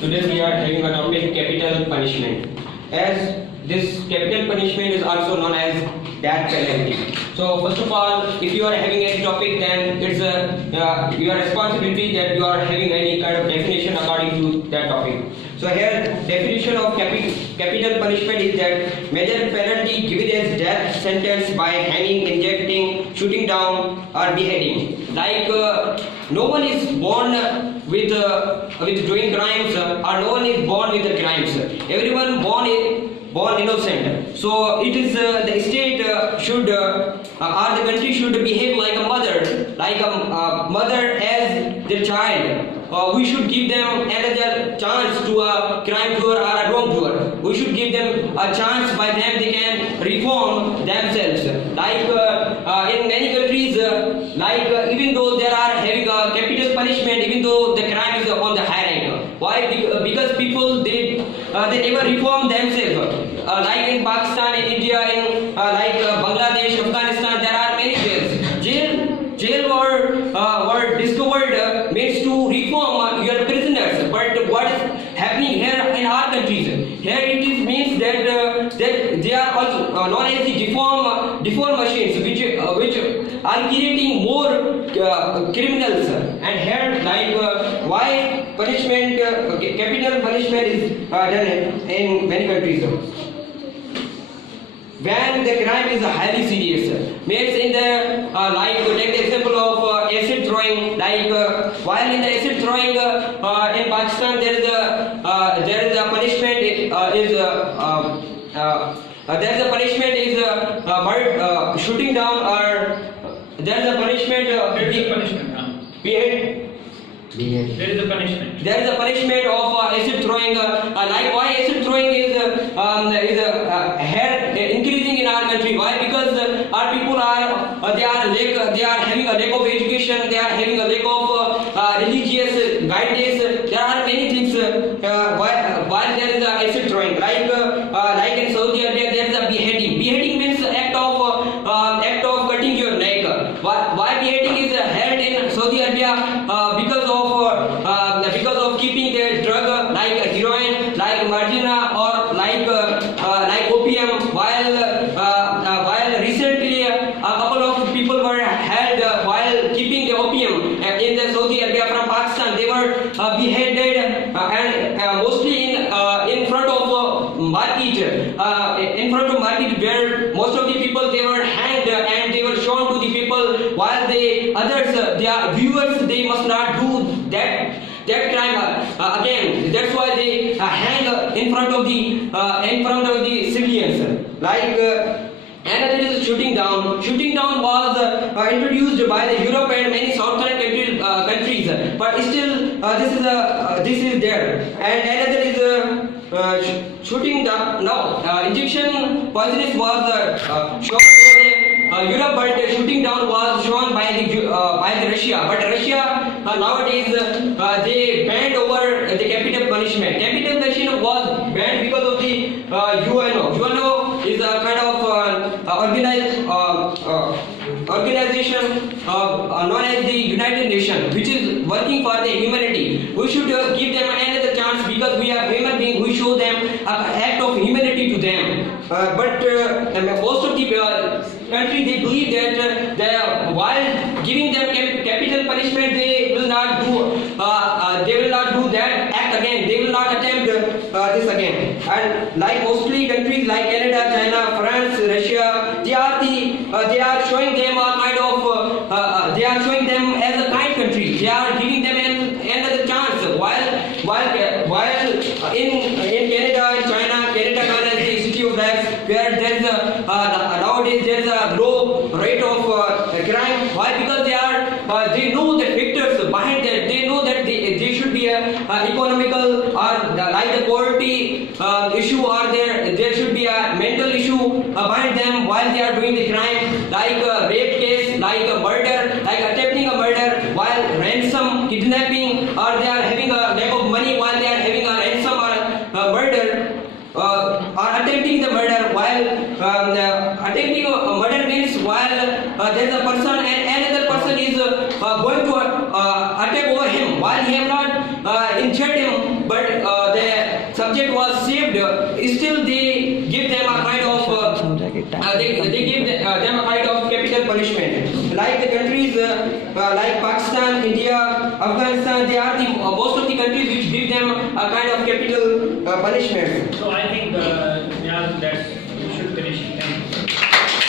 Today we are having a topic capital punishment. As this capital punishment is also known as death penalty. So first of all, if you are having any topic, then it's your responsibility that you are having any kind of definition according to that topic. So here definition of capital punishment is that major penalty given as death sentence by hanging, injecting, shooting down or beheading. Like no one is born with doing crimes or no one is born with the crimes. Everyone born innocent. So it is the state should or the country should behave like a mother as their child. We should give them another chance to a crime doer or a wrongdoer. We should give them a chance by them they can reform themselves. Like in many countries, even though there are having a capital punishment, even though the crime is on the high rank. Why? Because people they never reform themselves. Like in Pakistan, in India, in Bangladesh, Afghanistan, there are many jails. Jail were discovered means to reform your prisoners. But what is happening here in our countries? Here it is means that they are also known as the deform machines, which are creating more criminals. And here, why punishment, capital punishment is done in many countries. When the crime is highly serious, means in the take the example of acid throwing. While in the acid throwing in Pakistan, there is a punishment shooting down, or there is a punishment behead. There is a punishment. There is a punishment of acid throwing. Why acid throwing is increasing in our country? Why? Because our people they are having a lack of education. They are having a lack of religious guidance. There are many things why there is a acid throwing. Like in Saudi Arabia, there is a beheading. Beheading means act of cutting your neck. Why beheading is held in Saudi Arabia? Because of keeping their drug like heroin, like margina, or like opium. While recently a couple of people were held while keeping the opium in the Saudi Arabia from Pakistan. They were beheaded and mostly in front of market. In front of market, where most of the people they were hanged and they were shown to the people, while the others, their viewers, they must not do that crime again. That's why they hang in front of the civilians. Another is shooting down. Shooting down was introduced by the Europe and many southern countries, but still this is there. And another is shooting down. Now injection poisonous was shown to the Europe, but shooting down was shown by the Russia. But Russia nowadays they banned over the capital punishment. Capital punishment was banned because of the UNO. UNO is a kind of organization known as the United Nations, which is working for the humanity. We should give them another chance because we are human beings. We show them an act of humanity to them. But most of the country they believe that while giving them capital punishment, they will not do that act again. They will not attempt this again. And like mostly countries like Canada, China, France, Russia, they are showing them a kind of they are showing them as a kind country. They are giving them another chance. While in Canada and China, Canada known as the city of blacks, where there is nowadays there is a low rate of crime. Why? Because they know the factors behind that. They know that they should be economical, or like the poverty issue, or there should be a mental issue behind them while they are doing the crime, like a rape case, like a murder, like attempting a murder, while ransom, kidnapping, or they are having a lack of money while they are having a ransom or a murder. Or attempting the murder, while attempting a murder means while there is a person and another person is going to attack over him, while he have not injured him, but they give them a kind of capital punishment. Like the countries like Pakistan, India, Afghanistan, they are the most of the countries which give them a kind of capital punishment. So I think yeah, that you should finish. Thank you.